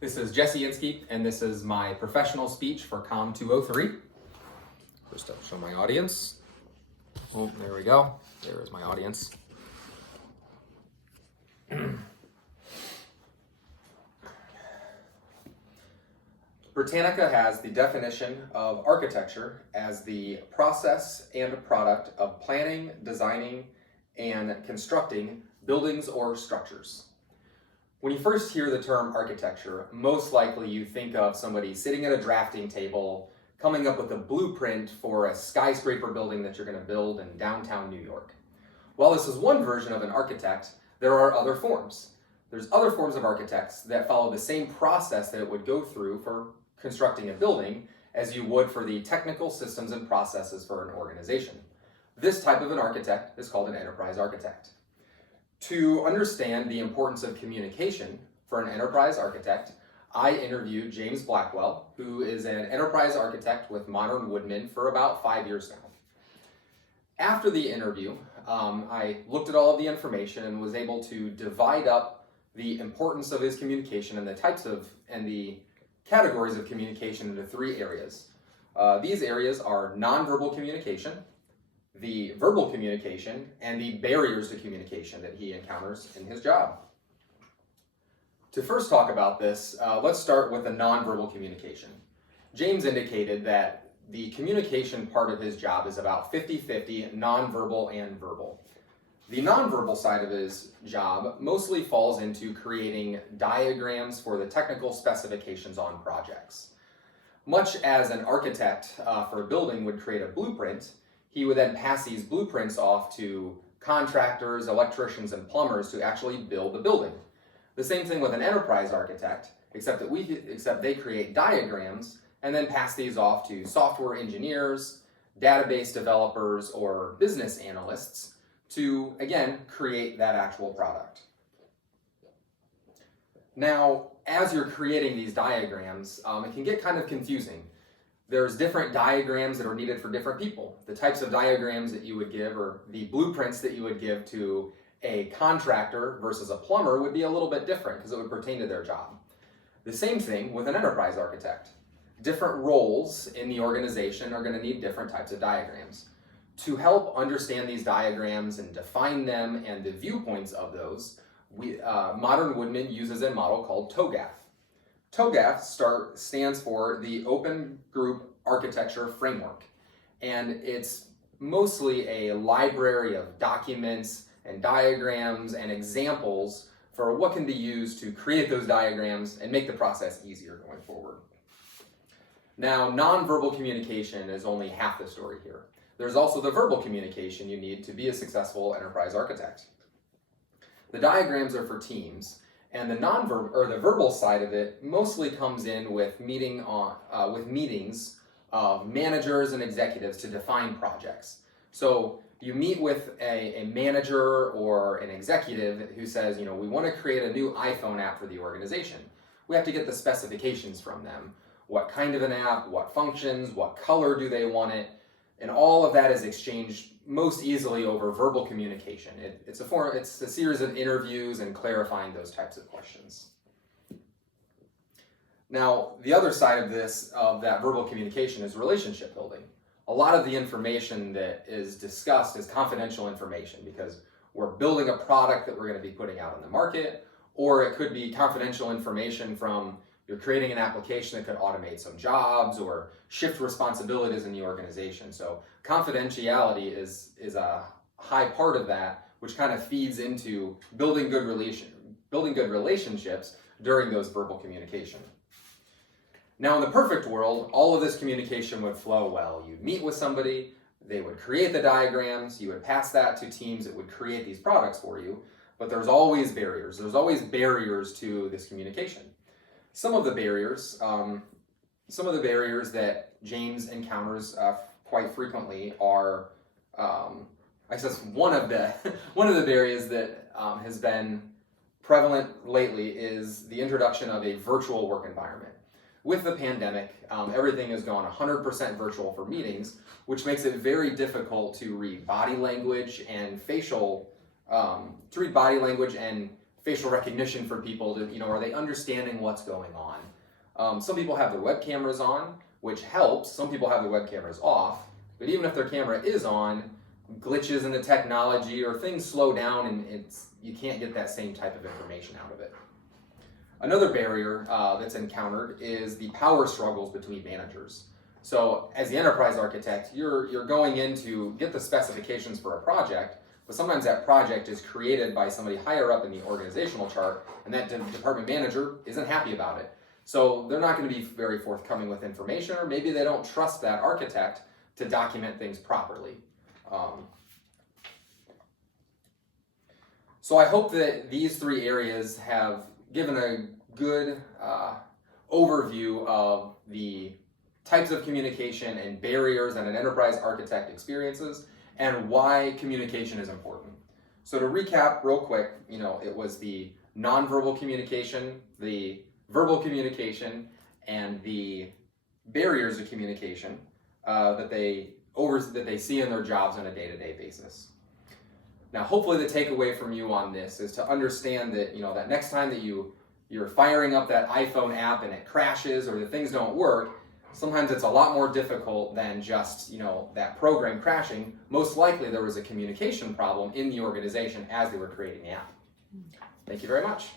This is Jesse Inskeep, and this is my professional speech for COMM203. First, I'll show my audience. Oh, there we go. There is my audience. Britannica has the definition of architecture as the process and product of planning, designing, and constructing buildings or structures. When you first hear the term architecture, most likely you think of somebody sitting at a drafting table, coming up with a blueprint for a skyscraper building that you're going to build in downtown New York. While this is one version of an architect, there are other forms. There's other forms of architects that follow the same process that it would go through for constructing a building as you would for the technical systems and processes for an organization. This type of an architect is called an enterprise architect. To understand the importance of communication for an enterprise architect, I interviewed James Blackwell, who is an enterprise architect with Modern Woodmen for about 5 years now. After the interview, I looked at all of the information and was able to divide up the importance of his communication and the types of and the categories of communication into 3 areas. These areas are nonverbal communication, the verbal communication, and the barriers to communication that he encounters in his job. To first talk about this, let's start with the nonverbal communication. James indicated that the communication part of his job is about 50-50 nonverbal and verbal. The nonverbal side of his job mostly falls into creating diagrams for the technical specifications on projects. Much as an architect for a building would create a blueprint, he would then pass these blueprints off to contractors, electricians, and plumbers to actually build the building. The same thing with an enterprise architect, except they create diagrams and then pass these off to software engineers, database developers, or business analysts to, again, create that actual product. Now, as you're creating these diagrams, it can get kind of confusing. There's different diagrams that are needed for different people. The types of diagrams that you would give or the blueprints that you would give to a contractor versus a plumber would be a little bit different because it would pertain to their job. The same thing with an enterprise architect. Different roles in the organization are going to need different types of diagrams. To help understand these diagrams and define them and the viewpoints of those, Modern Woodmen uses a model called TOGAF. TOGAF stands for the Open Group Architecture Framework, and it's mostly a library of documents and diagrams and examples for what can be used to create those diagrams and make the process easier going forward. Now, nonverbal communication is only half the story here. There's also the verbal communication you need to be a successful enterprise architect. The diagrams are for teams, and the verbal side of it mostly comes in with meetings of managers and executives to define projects. So you meet with a manager or an executive who says, we want to create a new iPhone app for the organization. We have to get the specifications from them. What kind of an app, what functions, what color do they want it? And all of that is exchanged most easily over verbal communication. It's a series of interviews and clarifying those types of questions. Now, the other side of that verbal communication is relationship building. A lot of the information that is discussed is confidential information because we're building a product that we're going to be putting out in the market, or it could be confidential information from you're creating an application that could automate some jobs or shift responsibilities in the organization. So confidentiality is a high part of that, which kind of feeds into building good relationships during those verbal communication. Now, in the perfect world, all of this communication would flow well. You'd meet with somebody, they would create the diagrams, you would pass that to teams that would create these products for you, but there's always barriers. There's always barriers to this communication. Some of the barriers that James encounters quite frequently are, I guess one of the barriers that has been prevalent lately is the introduction of a virtual work environment. With the pandemic, everything has gone 100% virtual for meetings, which makes it very difficult to read body language and facial recognition for people to, are they understanding what's going on? Some people have their web cameras on, which helps. Some people have their web cameras off, but even if their camera is on, glitches in the technology or things slow down and you can't get that same type of information out of it. Another barrier that's encountered is the power struggles between managers. So as the enterprise architect, you're going in to get the specifications for a project, but sometimes that project is created by somebody higher up in the organizational chart, and that department manager isn't happy about it. So they're not going to be very forthcoming with information, or maybe they don't trust that architect to document things properly. So I hope that these three areas have given a good overview of the types of communication and barriers that an enterprise architect experiences and why communication is important. So to recap real quick, it was the nonverbal communication, the verbal communication, and the barriers of communication that they see in their jobs on a day-to-day basis. Now, hopefully the takeaway from you on this is to understand that, that next time that you're firing up that iPhone app and it crashes or the things don't work, sometimes it's a lot more difficult than just, that program crashing. Most likely there was a communication problem in the organization as they were creating the app. Thank you very much.